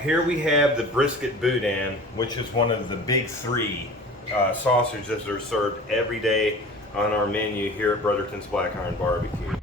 Here we have the brisket boudin, which is one of the big three sausages that are served every day on our menu here at Brothertons Black Iron Barbecue.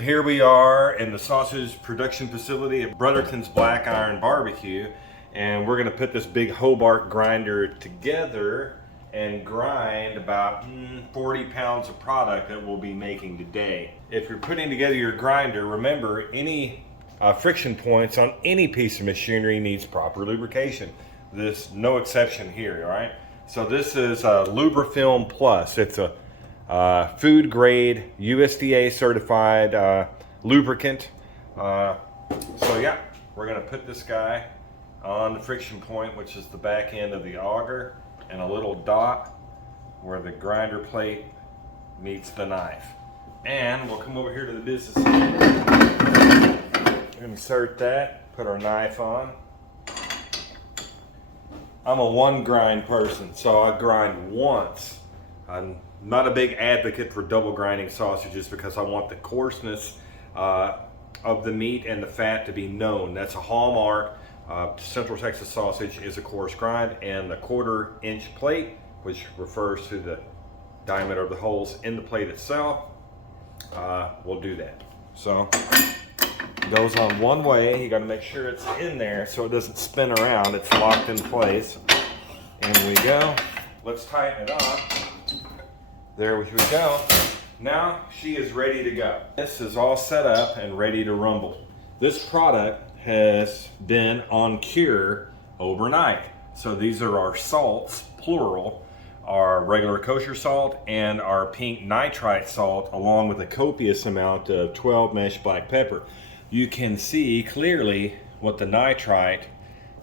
Here we are in the sausage production facility at Brothertons Black Iron Barbecue, and we're going to put this big Hobart grinder together and grind about 40 pounds of product that we'll be making today. If you're putting together your grinder, remember any friction points on any piece of machinery needs proper lubrication. There's no exception here, all right? So this is Lubrifilm Plus. It's a food grade USDA certified lubricant. So yeah, we're gonna put this guy on the friction point, which is the back end of the auger, and a little dot where the grinder plate meets the knife. And we'll come over here to the business end. Insert that, put our knife on. I'm a one grind person, so I grind once. I'm not a big advocate for double grinding sausages because I want the coarseness of the meat and the fat to be known. That's a hallmark. Central Texas sausage is a coarse grind, and the 1/4 inch plate, which refers to the diameter of the holes in the plate itself, will do that. So it goes on one way. You got to make sure it's in there so it doesn't spin around. It's locked in place. And we go. Let's tighten it up. There we go. Now she is ready to go. This is all set up and ready to rumble. This product has been on cure overnight. So these are our salts, plural, our regular kosher salt and our pink nitrite salt, along with a copious amount of 12 mesh black pepper. You can see clearly what the nitrite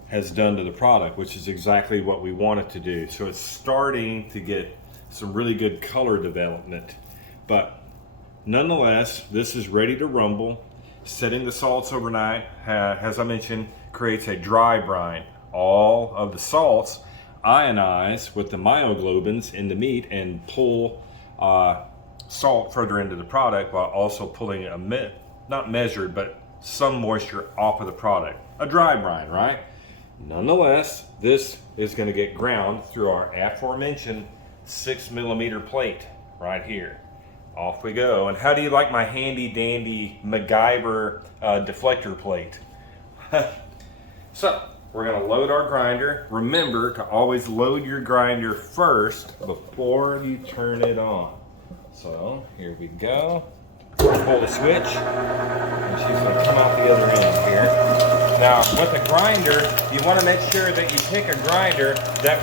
has done to the product, which is exactly what we want it to do. So it's starting to get some really good color development, but nonetheless, this is ready to rumble. Setting the salts overnight, as I mentioned, creates a dry brine. All of the salts ionize with the myoglobins in the meat and pull salt further into the product, while also pulling not measured, but some moisture off of the product. A dry brine, right? Nonetheless, this is going to get ground through our aforementioned 6mm plate right here. Off we go. And how do you like my handy dandy MacGyver deflector plate? So we're going to load our grinder. Remember to always load your grinder first before you turn it on. So here we go. Pull the switch, and she's going to come out the other end here. Now, with a grinder, you want to make sure that you pick a grinder that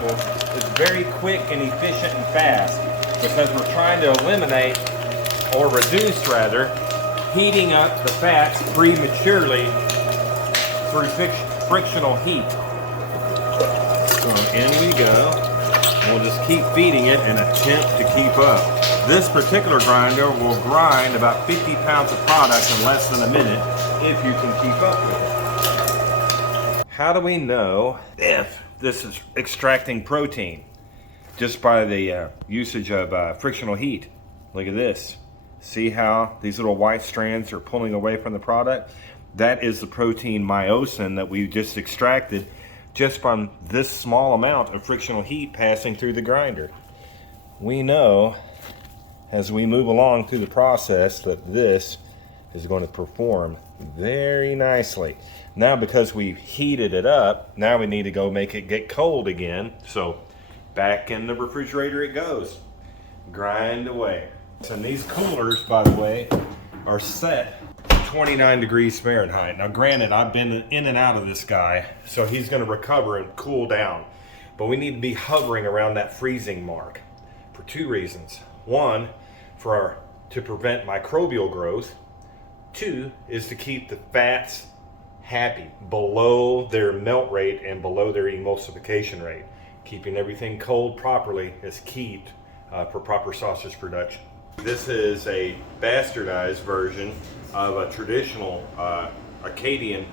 is very quick and efficient and fast, because we're trying to eliminate, or reduce rather, heating up the fats prematurely through frictional heat. So in we go. We'll just keep feeding it and attempt to keep up. This particular grinder will grind about 50 pounds of product in less than a minute if you can keep up with it. How do we know if this is extracting protein? Just by the usage of frictional heat. Look at this. See how these little white strands are pulling away from the product? That is the protein myosin that we just extracted just from this small amount of frictional heat passing through the grinder. We know as we move along through the process that this is going to perform very nicely. Now, because we've heated it up, now we need to go make it get cold again. So back in the refrigerator it goes. Grind away. And these coolers, by the way, are set 29 degrees Fahrenheit. Now granted, I've been in and out of this guy, so he's going to recover and cool down. But we need to be hovering around that freezing mark for two reasons. One, to prevent microbial growth. Two, is to keep the fats happy, below their melt rate and below their emulsification rate. Keeping everything cold properly is key for proper sausage production. This is a bastardized version of a traditional Acadian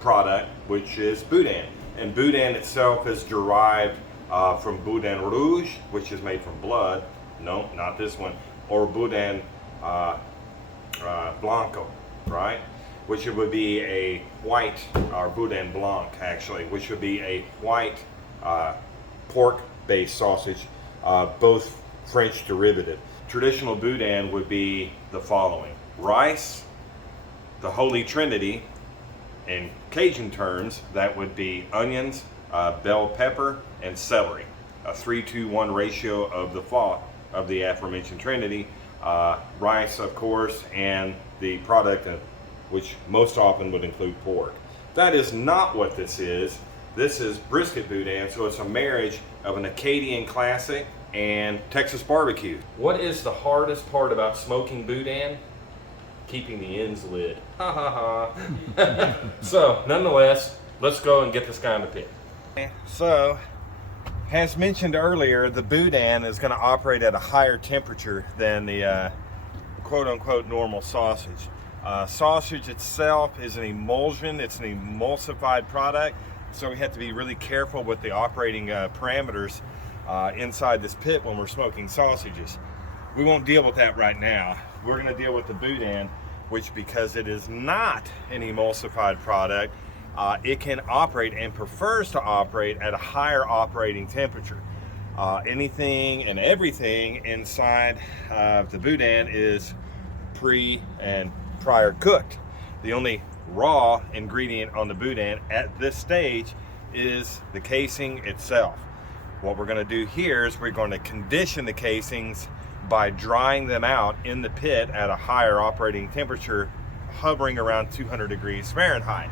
product, which is boudin. And boudin itself is derived from boudin rouge, which is made from blood. No, not this one. Or boudin blanco, right? Which would be a white, or boudin blanc actually, which would be a white pork-based sausage, both French derivative. Traditional boudin would be the following: rice, the Holy Trinity. In Cajun terms, that would be onions, bell pepper, and celery. A 3-to-1 ratio of the aforementioned Trinity. Rice, of course, and the product, which most often would include pork. That is not what this is. This is brisket boudin, so it's a marriage of an Acadian classic and Texas barbecue. What is the hardest part about smoking boudin? Keeping the ends lit. Ha ha ha. So, nonetheless, let's go and get this guy in the pit. So, as mentioned earlier, the boudin is going to operate at a higher temperature than the quote-unquote normal sausage. Sausage itself is an emulsion, it's an emulsified product, so we have to be really careful with the operating parameters inside this pit when we're smoking sausages. We won't deal with that right now. We're going to deal with the boudin, which, because it is not an emulsified product, it can operate and prefers to operate at a higher operating temperature. Anything and everything inside of the boudin is pre and prior cooked. The only raw ingredient on the boudin at this stage is the casing itself. What we're going to do here is we're going to condition the casings by drying them out in the pit at a higher operating temperature, hovering around 200 degrees Fahrenheit.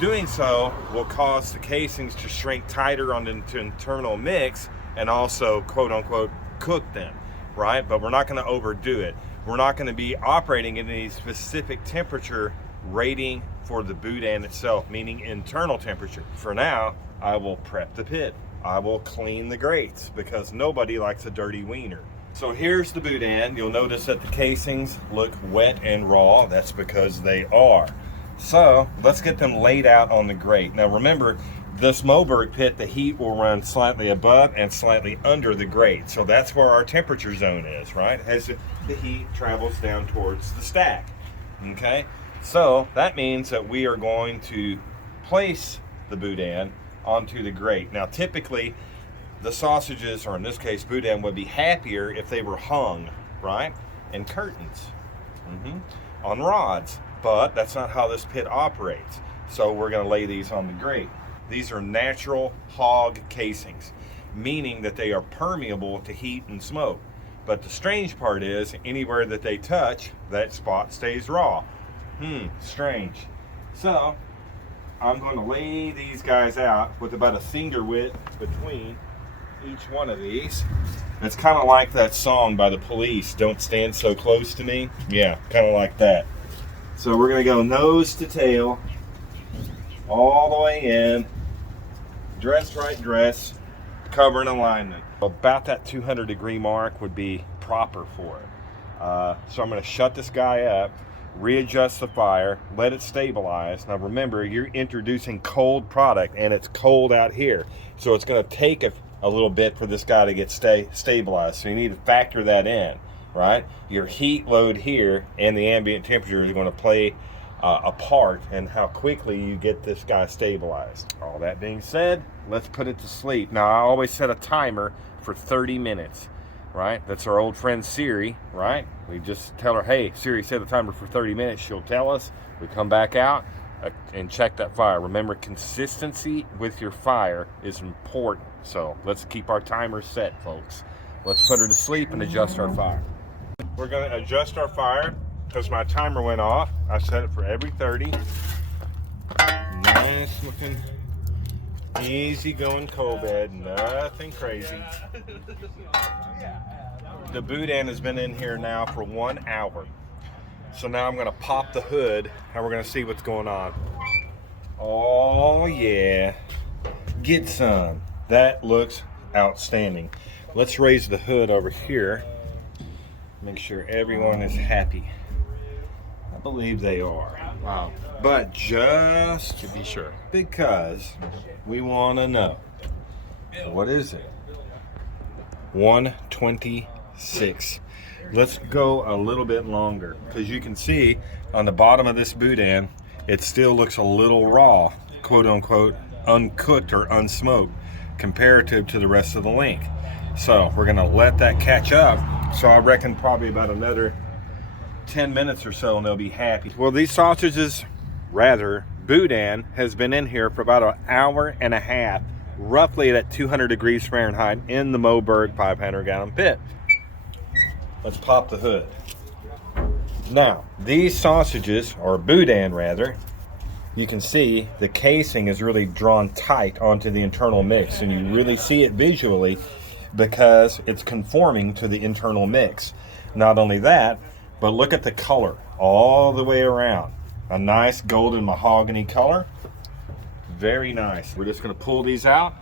Doing so will cause the casings to shrink tighter on the internal mix and also quote-unquote cook them, right? But we're not going to overdo it. We're not going to be operating at any specific temperature rating for the boudin itself, meaning internal temperature. For now, I will prep the pit. I will clean the grates because nobody likes a dirty wiener. So here's the boudin. You'll notice that the casings look wet and raw. That's because they are. So let's get them laid out on the grate. Now remember, this Moberg pit, the heat will run slightly above and slightly under the grate. So that's where our temperature zone is, right? As the heat travels down towards the stack. Okay? So that means that we are going to place the boudin onto the grate. Now typically, the sausages, or in this case boudin, would be happier if they were hung, right? In curtains, on rods. But that's not how this pit operates. So we're going to lay these on the grate. These are natural hog casings, meaning that they are permeable to heat and smoke. But the strange part is, anywhere that they touch, that spot stays raw. Strange. So I'm going to lay these guys out with about a finger width between each one of these. It's kind of like that song by the Police, "Don't Stand So Close to Me." Yeah, kind of like that. So we're going to go nose to tail, all the way in, dress right dress, cover and alignment. About that 200 degree mark would be proper for it. So I'm going to shut this guy up, readjust the fire, let it stabilize. Now remember, you're introducing cold product and it's cold out here. So it's going to take a little bit for this guy to get stabilized. So you need to factor that in, right? Your heat load here and the ambient temperature is going to play a part in how quickly you get this guy stabilized. All that being said, let's put it to sleep. Now I always set a timer for 30 minutes, right? That's our old friend Siri, right? We just tell her, hey, Siri, set a timer for 30 minutes. She'll tell us. We come back out and check that fire. Remember, consistency with your fire is important. So let's keep our timer set, folks. Let's put her to sleep and adjust our fire. We're going to adjust our fire because my timer went off. I set it for every 30. Nice looking, easy going coal bed, nothing crazy. The boudin has been in here now for 1 hour. So now I'm going to pop the hood and we're going to see what's going on. Oh yeah, get some. That looks outstanding. let's raise the hood over here. Make sure everyone is happy. I believe they are. Wow. But just To be sure. because we want to know. What is it? 126. Let's go a little bit longer, because you can see on the bottom of this boudin, it still looks a little raw, quote unquote, uncooked or unsmoked, comparative to the rest of the length. So we're gonna let that catch up. So I reckon probably about another 10 minutes or so and they'll be happy. Well, these sausages, rather, boudin has been in here for about an hour and a half, roughly at 200 degrees Fahrenheit in the Moberg 500-gallon pit. Let's pop the hood. Now, these sausages, or boudin rather, you can see the casing is really drawn tight onto the internal mix, and you really see it visually because it's conforming to the internal mix. Not only that, but look at the color all the way around. A nice golden mahogany color. Very nice. We're just going to pull these out,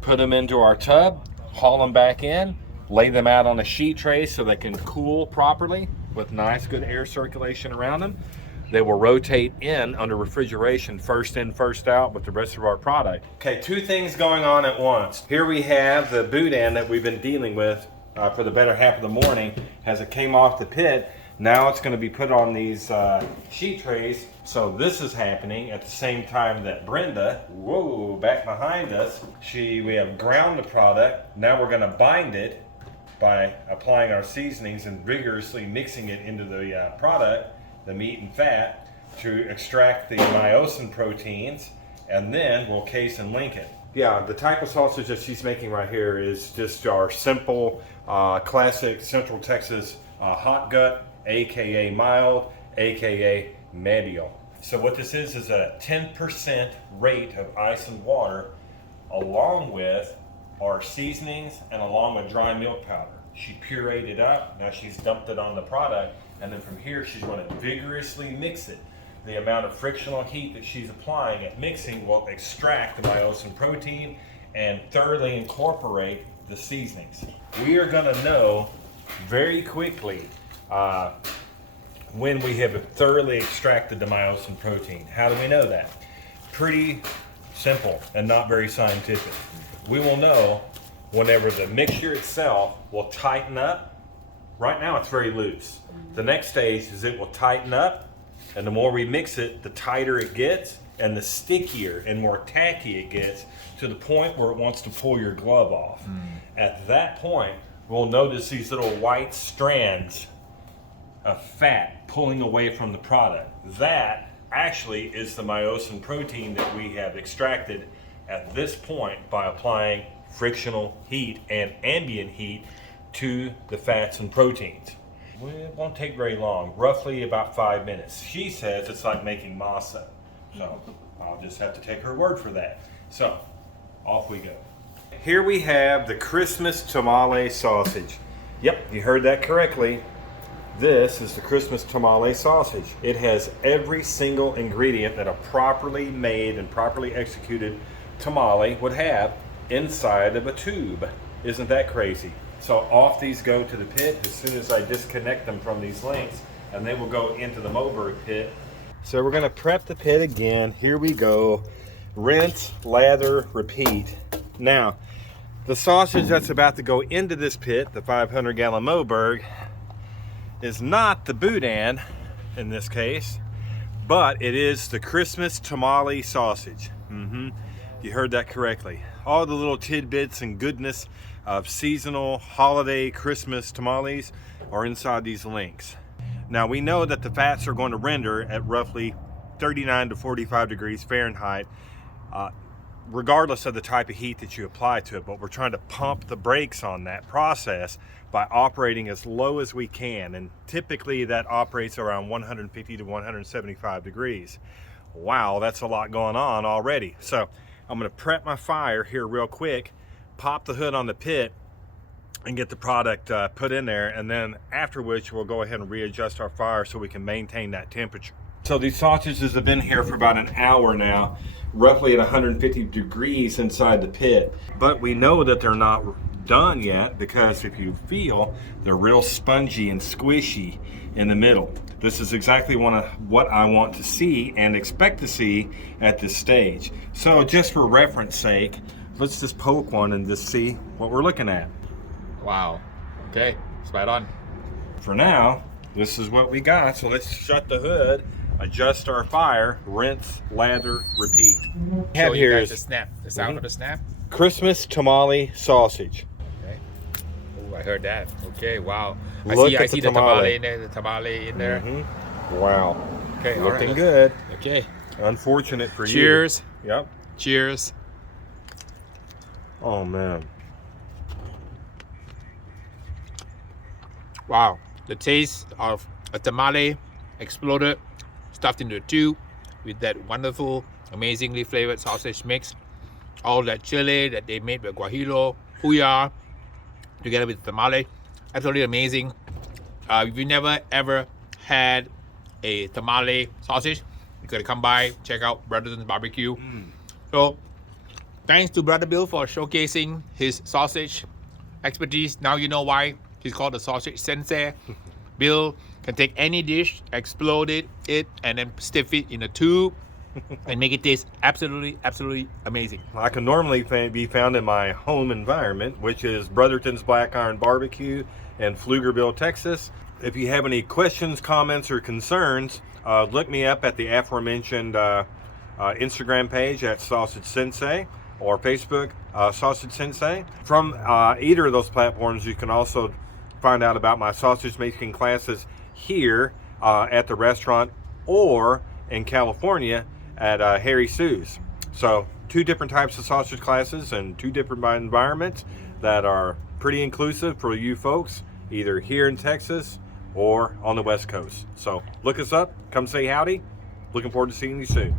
put them into our tub, haul them back in, lay them out on a sheet tray so they can cool properly with nice good air circulation around them. They will rotate in under refrigeration, first in, first out with the rest of our product. Okay, two things going on at once. Here we have the boudin that we've been dealing with for the better half of the morning as it came off the pit. Now it's going to be put on these sheet trays. So this is happening at the same time that Brenda, whoa, back behind us, we have ground the product. Now we're going to bind it by applying our seasonings and rigorously mixing it into the product, the meat and fat, to extract the myosin proteins, and then we'll case and link it. Yeah, the type of sausage that she's making right here is just our simple, classic Central Texas hot gut, aka mild, aka medial. So what this is a 10% rate of ice and water along with our seasonings and along with dry milk powder. She pureed it up, now she's dumped it on the product, and then from here she's going to vigorously mix it. The amount of frictional heat that she's applying at mixing will extract the myosin protein and thoroughly incorporate the seasonings. We are going to know very quickly when we have thoroughly extracted the myosin protein. How do we know that? Pretty simple and not very scientific. We will know whenever the mixture itself will tighten up. Right now it's very loose. The next stage is it will tighten up, and the more we mix it, the tighter it gets and the stickier and more tacky it gets, to the point where it wants to pull your glove off. At that point, we'll notice these little white strands of fat pulling away from the product. That actually is the myosin protein that we have extracted at this point by applying frictional heat and ambient heat to the fats and proteins. It won't take very long, roughly about 5 minutes. She says it's like making masa, so I'll just have to take her word for that. So off we go. Here we have the Christmas tamale sausage. Yep, you heard that correctly. This is the Christmas tamale sausage. It has every single ingredient that a properly made and properly executed tamale would have inside of a tube. Isn't that crazy? So off these go to the pit as soon as I disconnect them from these links, and they will go into the Moberg pit. So we're gonna prep the pit again. Here we go. Rinse, lather, repeat. Now, the sausage that's about to go into this pit, the 500-gallon Moberg, is not the boudin in this case, but it is the Christmas tamale sausage. You heard that correctly. All the little tidbits and goodness of seasonal, holiday, Christmas tamales are inside these links. Now we know that the fats are going to render at roughly 39 to 45 degrees Fahrenheit, regardless of the type of heat that you apply to it, but we're trying to pump the brakes on that process by operating as low as we can, and typically that operates around 150 to 175 degrees. Wow, that's a lot going on already. So I'm going to prep my fire here real quick, pop the hood on the pit, and get the product put in there, and then after which we'll go ahead and readjust our fire so we can maintain that temperature. So these sausages have been here for about an hour now, roughly at 150 degrees inside the pit, but we know that they're not done yet because if you feel, they're real spongy and squishy in the middle. This is exactly what I want to see and expect to see at this stage. So just for reference sake, let's just poke one and just see what we're looking at. Wow. Okay, spot on. For now, this is what we got. So let's shut the hood, adjust our fire, rinse, lather, repeat. Show you guys the snap, the sound of the snap. Christmas tamale sausage. Okay. Oh, I heard that. Okay, wow. I Look see at the the tamale in there, the tamale in there. Wow. Okay, all Looking right. good. Okay. Unfortunate for you. Cheers. Yep. Cheers. Oh man. Wow. The taste of a tamale exploded, stuffed into a tube with that wonderful, amazingly flavored sausage mix. All that chili that they made with guajillo, huya, together with tamale. Absolutely amazing. If you never ever had a tamale sausage, you gotta come by, check out Brothertons BBQ. So, thanks to Brother Bill for showcasing his sausage expertise. Now you know why he's called the sausage Sensei. Bill can take any dish, explode it, and then stiff it in a tube and make it taste absolutely, absolutely amazing. I can normally be found in my home environment, which is Brotherton's Black Iron Barbecue in Pflugerville, Texas. If you have any questions, comments, or concerns, look me up at the aforementioned Instagram page at Sausage Sensei or Facebook Sausage Sensei. From either of those platforms, you can also find out about my sausage making classes here at the restaurant or in California at Harry Soo's. So 2 different types of sausage classes and 2 different environments that are pretty inclusive for you folks, either here in Texas or on the West Coast. So look us up, come say howdy. Looking forward to seeing you soon.